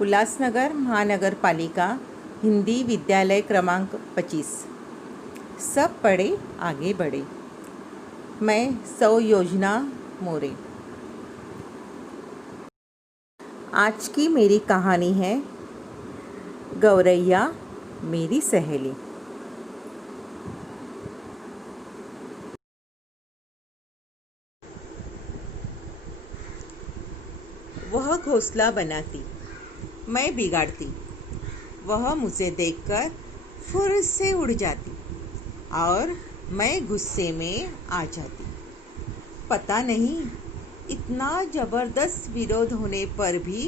उल्लासनगर महानगर पालिका हिंदी विद्यालय क्रमांक 25। सब पढ़े आगे बढ़े। मैं सौ योजना मोरे। आज की मेरी कहानी है गौरैया मेरी सहेली। वह घोंसला बनाती, मैं बिगाड़ती। वह मुझे देखकर फुर्र से उड़ जाती और मैं गुस्से में आ जाती। पता नहीं इतना ज़बरदस्त विरोध होने पर भी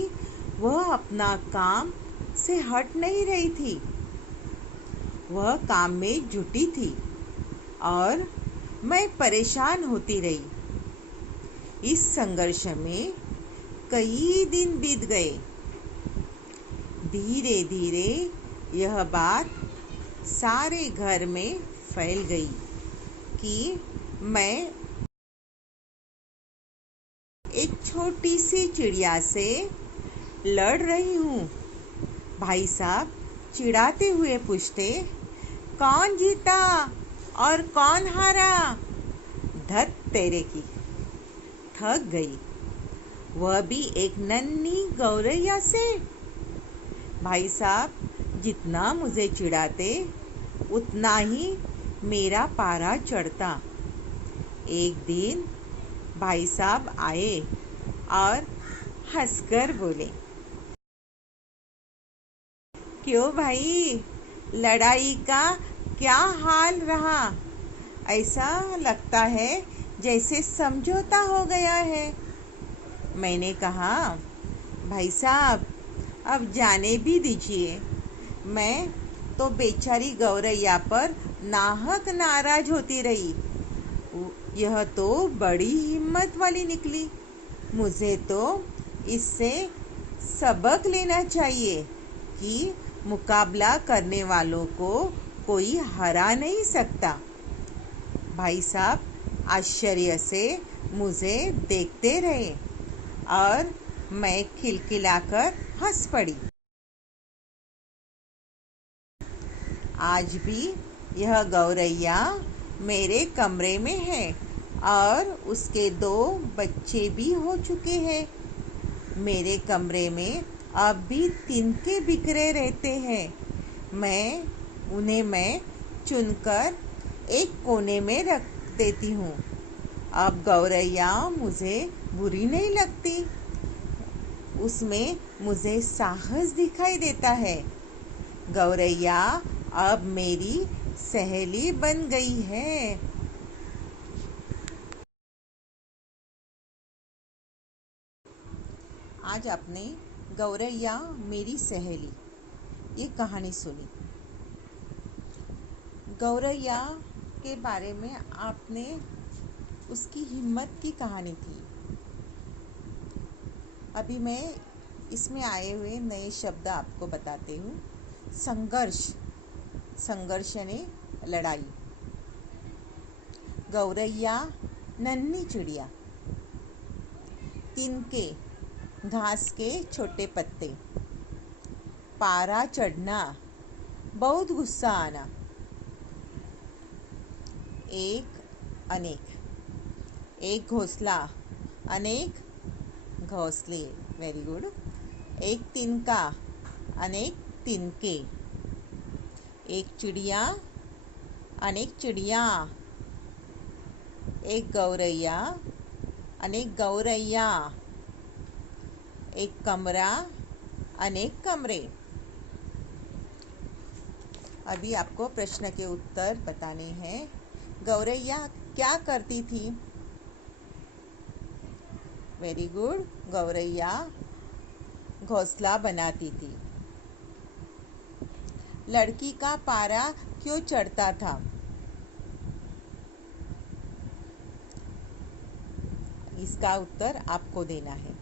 वह अपना काम से हट नहीं रही थी। वह काम में जुटी थी और मैं परेशान होती रही। इस संघर्ष में कई दिन बीत गए। धीरे धीरे यह बात सारे घर में फैल गई कि मैं एक छोटी सी चिड़िया से लड़ रही हूँ। भाई साहब चिढ़ाते हुए पूछते, कौन जीता और कौन हारा? धत तेरे की, थक गई, वह भी एक नन्ही गौरैया से। भाई साहब जितना मुझे चिढ़ाते उतना ही मेरा पारा चढ़ता। एक दिन भाई साहब आए और हंसकर बोले, क्यों भाई, लड़ाई का क्या हाल रहा? ऐसा लगता है जैसे समझौता हो गया है। मैंने कहा, भाई साहब अब जाने भी दीजिए। मैं तो बेचारी गौरैया पर नाहक नाराज होती रही। यह तो बड़ी हिम्मत वाली निकली। मुझे तो इससे सबक लेना चाहिए कि मुकाबला करने वालों को कोई हरा नहीं सकता। भाई साहब आश्चर्य से मुझे देखते रहे और मैं खिलखिलाकर हंस पड़ी। आज भी यह गौरैया मेरे कमरे में है और उसके 2 बच्चे भी हो चुके हैं। मेरे कमरे में अब भी तिनके बिखरे रहते हैं। मैं चुनकर एक कोने में रख देती हूँ। अब गौरैया मुझे बुरी नहीं लगती। उसमें मुझे साहस दिखाई देता है। गौरैया अब मेरी सहेली बन गई है। आज आपने गौरैया मेरी सहेली ये कहानी सुनी। गौरैया के बारे में आपने उसकी हिम्मत की कहानी थी। अभी मैं इसमें आए हुए नए शब्द आपको बताती हूँ। संघर्ष यानी लड़ाई। गौरैया नन्ही चिड़िया। तिनके घास के छोटे पत्ते। पारा चढ़ना, बहुत गुस्सा आना। एक घोंसला, अनेक घोंसले। Very good. एक तिनका, अनेक तिनके। एक चिड़िया, अनेक चिड़िया। एक गौरैया, अनेक गौरैया। एक कमरा, अनेक कमरे। अभी आपको प्रश्न के उत्तर बताने हैं। गौरैया क्या करती थी? Very good. गौरैया घोंसला बनाती थी। लड़की का पारा क्यों चढ़ता था? इसका उत्तर आपको देना है।